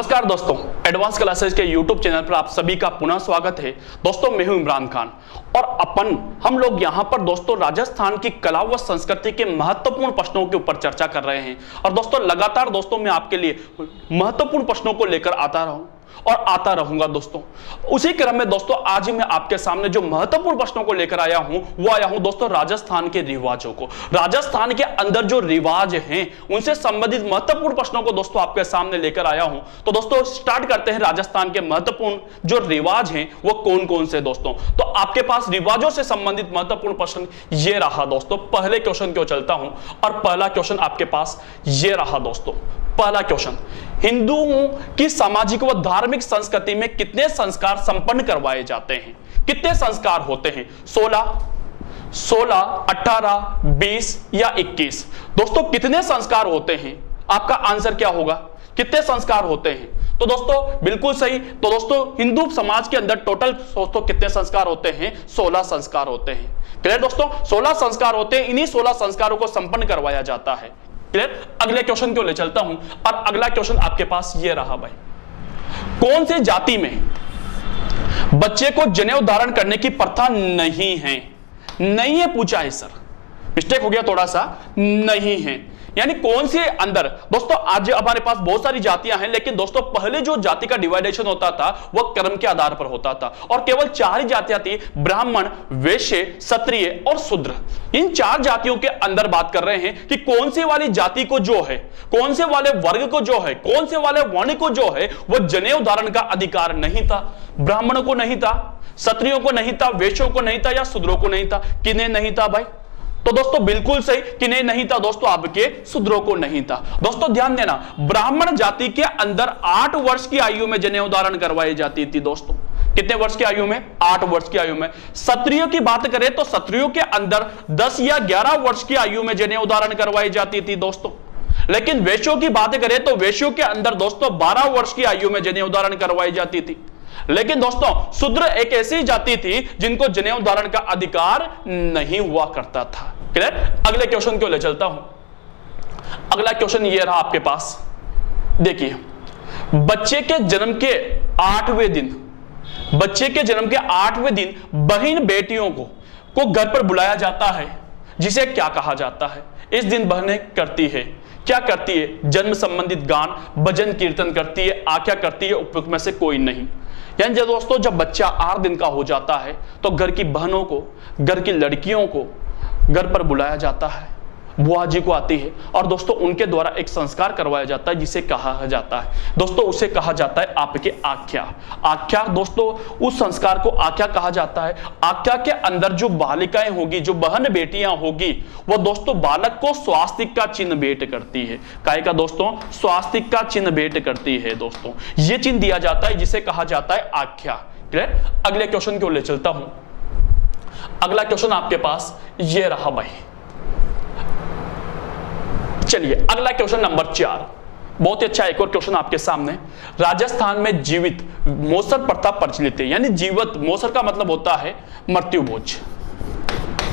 नमस्कार दोस्तों, advance classes के YouTube चैनल पर आप सभी का पुनः स्वागत है। दोस्तों मैं हूं इमरान खान और हम लोग यहां पर दोस्तों राजस्थान की कला व संस्कृति के महत्वपूर्ण प्रश्नों के ऊपर चर्चा कर रहे हैं। और दोस्तों लगातार दोस्तों मैं आपके लिए महत्वपूर्ण प्रश्नों को लेकर आता रहा हूं और आता रहूंगा दोस्तों। उसी क्रम में दोस्तों आज मैं आपके सामने जो महत्वपूर्ण प्रश्नों को लेकर आया हूं वो आया हूं दोस्तों राजस्थान के रिवाजों को। राजस्थान के अंदर जो रिवाज हैं उनसे संबंधित महत्वपूर्ण प्रश्नों को दोस्तों आपके सामने लेकर आया हूं। तो दोस्तों स्टार्ट करते हैं। राजस्थान के महत्वपूर्ण जो रिवाज हैं वो कौन कौन से दोस्तों। तो आपके पास रिवाजों से संबंधित महत्वपूर्ण प्रश्न ये रहा दोस्तों। पहले क्वेश्चन क्यों चलता हूं और पहला क्वेश्चन आपके पास ये रहा दोस्तों। पहला क्वेश्चन, हिंदुओं की सामाजिक व धार्मिक संस्कृति में कितने संस्कार संपन्न करवाए जाते हैं? कितने संस्कार होते हैं? 16, 18, 20 या 21? दोस्तों कितने संस्कार होते हैं? आपका आंसर क्या होगा? कितने संस्कार होते हैं? तो दोस्तों बिल्कुल सही। तो दोस्तों हिंदू समाज के अंदर टोटल दोस्तों कितने संस्कार होते हैं? 16 संस्कार होते हैं। क्लियर दोस्तों, 16 संस्कार होते हैं। इन्हीं 16 संस्कारों को संपन्न करवाया जाता है। क्लियर। अगले क्वेश्चन को ले चलता हूं और अगला क्वेश्चन आपके पास ये रहा भाई। कौन सी जाति में बच्चे को जनेऊ धारण करने की प्रथा नहीं है? नहीं है पूछा है सर, मिस्टेक हो गया थोड़ा सा, नहीं है। यानी कौन से अंदर दोस्तों आज हमारे पास बहुत सारी जातियां हैं, लेकिन दोस्तों पहले जो जाति का डिवाइडेशन होता था वह कर्म के आधार पर होता था और केवल 4 ही जातियां थी, ब्राह्मण, वैश्य, क्षत्रिय और शूद्र। इन 4 जातियों के अंदर बात कर रहे हैं कि कौन से वाली जाति को जो है, कौन से वाले वर्ग को जो है, कौन से वाले वर्ण को जो है वह जनेऊ धारण का अधिकार नहीं था। ब्राह्मणों को नहीं था, क्षत्रियों को नहीं था, वैश्यों को नहीं था या शूद्रों को नहीं था। किन्हें नहीं था भाई? तो दोस्तों बिल्कुल सही, किन्हें नहीं था दोस्तों? आपके शूद्रों को नहीं था। दोस्तों ध्यान देना, ब्राह्मण जाति के अंदर 8 वर्ष की आयु में जनेऊ धारण करवाई जाती थी दोस्तों। कितने वर्ष की आयु में? 8 वर्ष की आयु में। क्षत्रियों की बात करें तो क्षत्रियों के अंदर 10 या 11 वर्ष की आयु में जनेऊ धारण करवाई जाती थी दोस्तों। लेकिन वैश्यों की बात करें तो वैश्यों के अंदर दोस्तों 12 वर्ष की आयु में जनेऊ धारण करवाई जाती थी। लेकिन दोस्तों शूद्र एक ऐसी जाति थी जिनको जनेऊ धारण का अधिकार नहीं हुआ करता था। क्लियर। अगले क्वेश्चन को ले चलता हूं। अगला क्वेश्चन ये रहा आपके पास। देखिए, बच्चे के जन्म के 8वें दिन, बच्चे के जन्म के 8वें दिन बहन बेटियों को घर पर बुलाया जाता है, जिसे क्या कहा जाता है? इस दिन बहनें करती है, क्या करती है? जन्म संबंधित गान, भजन, कीर्तन करती है, आज्ञा करती है, उपयुक्त में से कोई नहीं। यानी जब दोस्तों जब बच्चा 8 दिन का हो जाता है तो घर की बहनों को, घर की लड़कियों को घर पर बुलाया जाता है, बुआ जी को आती है और दोस्तों उनके द्वारा एक संस्कार करवाया जाता है जिसे कहा जाता है दोस्तों, उसे कहा जाता है आपके आख्या। आख्या दोस्तों, उस संस्कार को आख्या कहा जाता है। आख्या के अंदर जो बालिकाएं होगी, जो बहन बेटियां होगी, वो दोस्तों बालक को स्वास्तिक का चिन्ह भेंट करती है। काय का दोस्तों? स्वास्तिक का चिन्ह भेंट करती है दोस्तों। ये चिन्ह दिया जाता है जिसे कहा जाता है आख्या। क्लियर। अगले क्वेश्चन को ले चलता हूं। अगला क्वेश्चन आपके पास ये रहा भाई। चलिए अगला क्वेश्चन नंबर 4, बहुत ही अच्छा एक और क्वेश्चन आपके सामने। राजस्थान में जीवित मोसर प्रथा प्रचलित है। यानी जीवित मोसर का मतलब होता है मृत्यु भोज।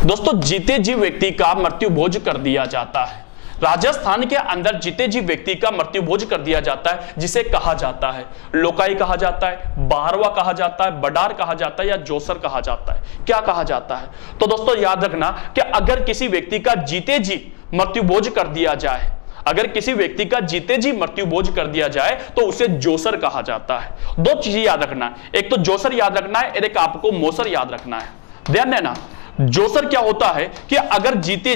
दोस्तों जीते जी व्यक्ति का मृत्यु भोज कर दिया जाता है। राजस्थान के अंदर जीते जी व्यक्ति का मृत्यु भोज कर दिया जाता है, जिसे कहा जाता है लोकाई कहा जाता है, बारवा कहा जाता है, बडार कहा जाता है या जोसर कहा जाता है। क्या कहा जाता है? तो दोस्तों याद रखना कि अगर किसी व्यक्ति का जीते जी मृत्यु भोज कर दिया जाए, अगर किसी व्यक्ति का जीते जी मृत्यु भोज कर दिया जाए तो उसे जोसर कहा जाता है। 2 चीजें याद रखना, एक तो जोसर याद रखना है, एक आपको मोसर याद रखना है। ध्यान देना, जोसर क्या होता है कि अगर जीते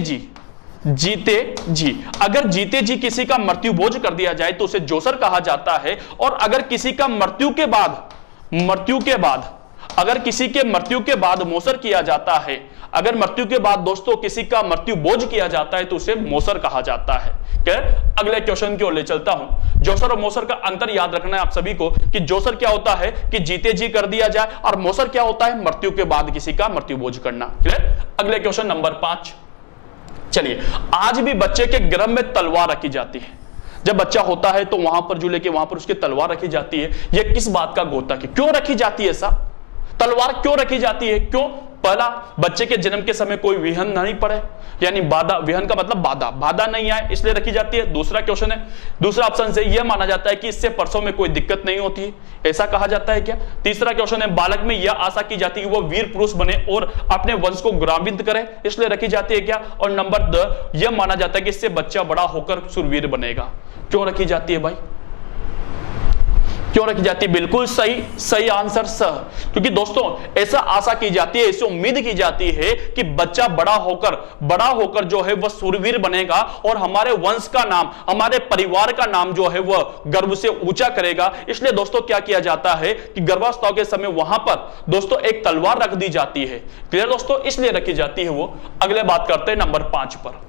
जी किसी का मृत्यु भोज कर दिया जाए तो उसे जोसर कहा जाता है। और अगर किसी का मृत्यु के बाद अगर किसी के मृत्यु के बाद मोसर किया जाता है, अगर मृत्यु के बाद दोस्तों किसी का मृत्यु भोज किया जाता है तो उसे मोसर कहा जाता है। अगले क्वेश्चन की ओर ले चलता हूं। जोसर और मोसर का अंतर याद रखना है आप सभी को कि जोसर क्या होता है कि जीते जी कर दिया जाए और मोसर क्या होता है मृत्यु के बाद किसी का मृत्यु भोज करना। क्लियर। अगले क्वेश्चन नंबर 5। चलिए, आज भी बच्चे के गर्भ में तलवार रखी जाती है। जब बच्चा होता है तो वहां पर झूले के वहां पर उसकी तलवार रखी जाती है। यह किस बात का गोता है? क्यों रखी जाती है? ऐसा तलवार क्यों रखी जाती है? क्यों? पहला, बच्चे के जन्म के समय कोई विहन नहीं पड़े, यानी बाधा, विहन का मतलब बाधा नहीं आए इसलिए रखी जाती है। दूसरा क्वेश्चन है, दूसरा ऑप्शन से यह माना जाता है कि इससे प्रसव में कोई दिक्कत नहीं होती है, ऐसा कहा जाता है क्या। तीसरा क्वेश्चन है, बालक में यह आशा की जाती है कि वो वीर पुरुष बने और अपने वंश को गौरवान्वित करे, इसलिए रखी जाती है क्या। और नंबर 2, यह माना जाता है कि इससे बच्चा बड़ा होकर शूरवीर बनेगा। क्यों रखी जाती है भाई, क्यों रखी जाती है? बिल्कुल सही आंसर स, क्योंकि दोस्तों ऐसा आशा की जाती है, ऐसी उम्मीद की जाती है कि बच्चा बड़ा होकर जो है वह शूरवीर बनेगा और हमारे वंश का नाम, हमारे परिवार का नाम जो है वह गर्व से ऊंचा करेगा। इसलिए दोस्तों क्या किया जाता है कि गर्भावस्था के समय वहां पर दोस्तों एक तलवार रख दी जाती है। क्लियर दोस्तों, इसलिए रखी जाती है वो। अगले बात करते हैं नंबर 5 पर।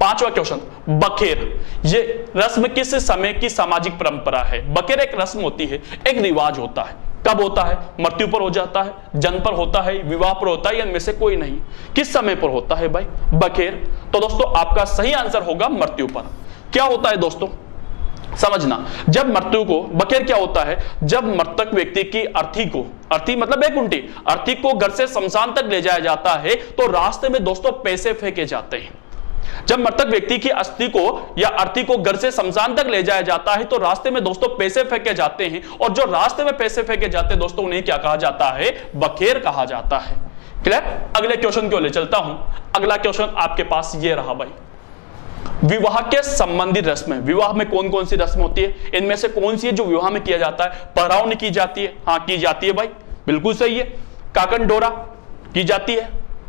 पांचवा क्वेश्चन, बखेर, ये रस्म किस समय की सामाजिक परंपरा है? बखेर एक रस्म होती है, एक रिवाज होता है। कब होता है? मृत्यु पर हो जाता है, जन्म पर होता है, विवाह पर होता है, या इनमें से कोई नहीं। किस समय पर होता है भाई बखेर? तो दोस्तों आपका सही आंसर होगा मृत्यु पर। क्या होता है दोस्तों समझना, जब मृत्यु को, बखेर क्या होता है, जब मृतक व्यक्ति की अर्थी मतलब बैकुंठी अर्थी को घर से शमशान तक ले जाया जाता है तो रास्ते में दोस्तों पैसे फेंके जाते हैं। जब मृतक व्यक्ति की अस्थि को या अर्थी को घर से शमशान तक ले जाया जाता है तो रास्ते में दोस्तों पैसे फेंके जाते हैं, और जो रास्ते में पैसे फेंके जाते हैं दोस्तों उन्हें क्या कहा जाता है? बखेर कहा जाता है। क्लियर? अगले क्वेश्चन को ले चलता हूं। अगला क्वेश्चन आपके पास ये रहा भाई, विवाह के संबंधित रस्में। विवाह में कौन कौन सी रस्म होती है? इनमें से कौन सी है जो विवाह में किया जाता है? पहरावनी की जाती है, हाँ की जाती है भाई, बिल्कुल सही है। काकन डोरा की जाती है।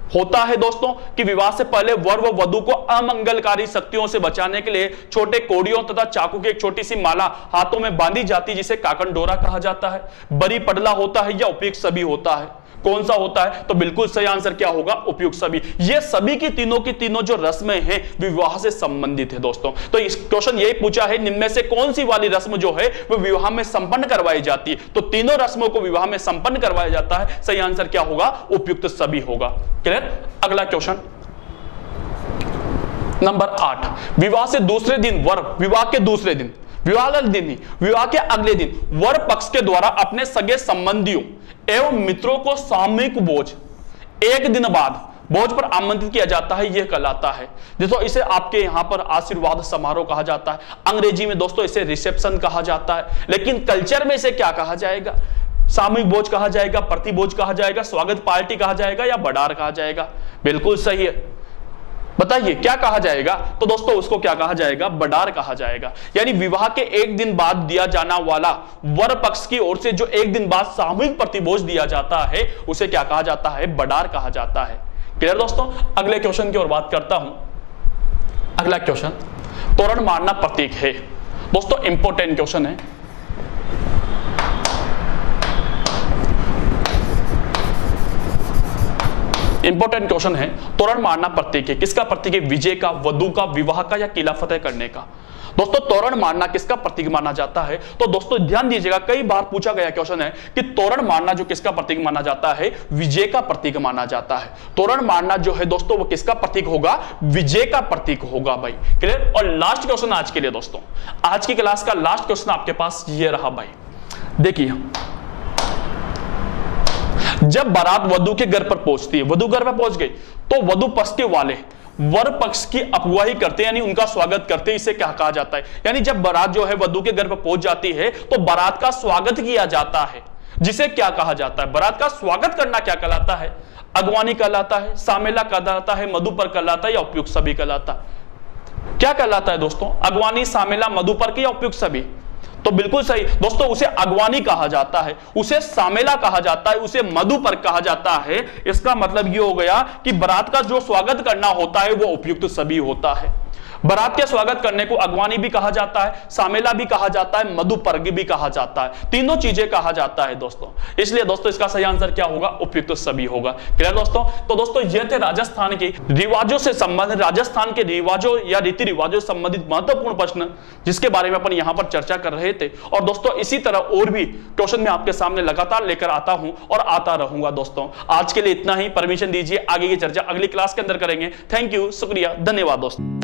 होता है दोस्तों कि विवाह से पहले वर व वधु को अमंगलकारी शक्तियों से बचाने के लिए छोटे कोड़ियों तथा चाकू की एक छोटी सी माला हाथों में बांधी जाती है, जिसे काकन डोरा कहा जाता है। बरी पडला होता है या उपयुक्त सभी होता है? कौन सा होता है? तो बिल्कुल सही आंसर क्या होगा? उपयुक्त सभी। ये सभी की तीनों जो रस्में हैं विवाह से संबंधित है दोस्तों। तो इस क्वेश्चन यही पूछा है, निम्न में से कौन सी वाली रस्म जो है वो विवाह में संपन्न करवाई जाती है? तो तीनों रस्मों को विवाह में संपन्न करवाया जाता है। सही आंसर क्या होगा? उपयुक्त सभी होगा। क्लियर? अगला क्वेश्चन नंबर 8, विवाह से दूसरे दिन वर, विवाह के दूसरे दिन, विवाह वाले दिन नहीं, विवाह के अगले दिन वर पक्ष के द्वारा अपने सगे संबंधियों एवं मित्रों को सामूहिक भोज, एक दिन बाद भोज पर आमंत्रित किया जाता है, यह कहलाता है। देखो इसे आपके यहां पर आशीर्वाद समारोह कहा जाता है, अंग्रेजी में दोस्तों इसे रिसेप्शन कहा जाता है, लेकिन कल्चर में इसे क्या कहा जाएगा? सामूहिक भोज कहा जाएगा, प्रतिभोज कहा जाएगा, स्वागत पार्टी कहा जाएगा, या बडार कहा जाएगा? बिल्कुल सही है, बताइए क्या कहा जाएगा? तो दोस्तों उसको क्या कहा जाएगा? बडार कहा जाएगा। यानी विवाह के एक दिन बाद दिया जाना वाला वर पक्ष की ओर से जो एक दिन बाद सामूहिक प्रतिभोज दिया जाता है उसे क्या कहा जाता है? बडार कहा जाता है। क्लियर दोस्तों? अगले क्वेश्चन की ओर बात करता हूं। अगला क्वेश्चन, तोरण मारना प्रतीक है। दोस्तों इंपॉर्टेंट क्वेश्चन है, इंपॉर्टेंट क्वेश्चन है। तोरण मारना प्रतीक है, किसका प्रतीक है? विजय का, वधु का, विवाह का, या किला फतेह करने का? दोस्तों तोरण मारना किसका प्रतीक माना जाता है? तो दोस्तों ध्यान दीजिएगा, कई बार पूछा गया क्वेश्चन है कि तोरण मारना जो किसका प्रतीक माना जाता है? विजय का प्रतीक माना जाता है। तोरण मारना जो है दोस्तों वो किसका प्रतीक होगा? विजय का प्रतीक होगा भाई। क्लियर? और लास्ट क्वेश्चन आज के लिए दोस्तों, आज की क्लास का लास्ट क्वेश्चन आपके पास ये रहा भाई, देखिए जब बारात वधु के घर पर पहुंचती है, वधु घर पर पहुंच गई तो वधु पक्ष के वाले वर पक्ष की अगुवाई करते हैं, यानी उनका स्वागत करते हैं, इसे क्या कहा जाता है? यानी जब बारात जो है वधु के घर पर पहुंच जाती है तो बारात का स्वागत किया जाता है, जिसे क्या कहा जाता है? बारात का स्वागत करना क्या कहलाता है? अगवानी कहलाता है, सामेला कहलाता है, मधुपर कहलाता है, या उपयुक्त सभी कहलाता है? क्या कहलाता है दोस्तों? अगवानी, सामेला, मधुपर की, या उपयुक्त सभी? तो बिल्कुल सही दोस्तों, उसे अगवानी कहा जाता है, उसे सामेला कहा जाता है, उसे मधुपर कहा जाता है। इसका मतलब ये हो गया कि बारात का जो स्वागत करना होता है वो उपयुक्त सभी होता है। बारात के स्वागत करने को अगवानी भी कहा जाता है, सामेला भी कहा जाता है, मधुपर्ग भी कहा जाता है, तीनों चीजें कहा जाता है दोस्तों। इसलिए दोस्तों इसका सही आंसर क्या होगा? उपयुक्त सभी होगा। क्लियर दोस्तों? तो दोस्तों ये थे राजस्थान के रिवाजों से संबंधित, राजस्थान के रिवाजों या रीति रिवाजों से संबंधित महत्वपूर्ण प्रश्न जिसके बारे में अपन यहां पर चर्चा कर रहे थे। और दोस्तों इसी तरह और भी क्वेश्चन मैं आपके सामने लगातार लेकर आता हूं और आता रहूंगा। दोस्तों आज के लिए इतना ही, परमिशन दीजिए, आगे की चर्चा अगली क्लास के अंदर करेंगे। थैंक यू, शुक्रिया, धन्यवाद दोस्तों।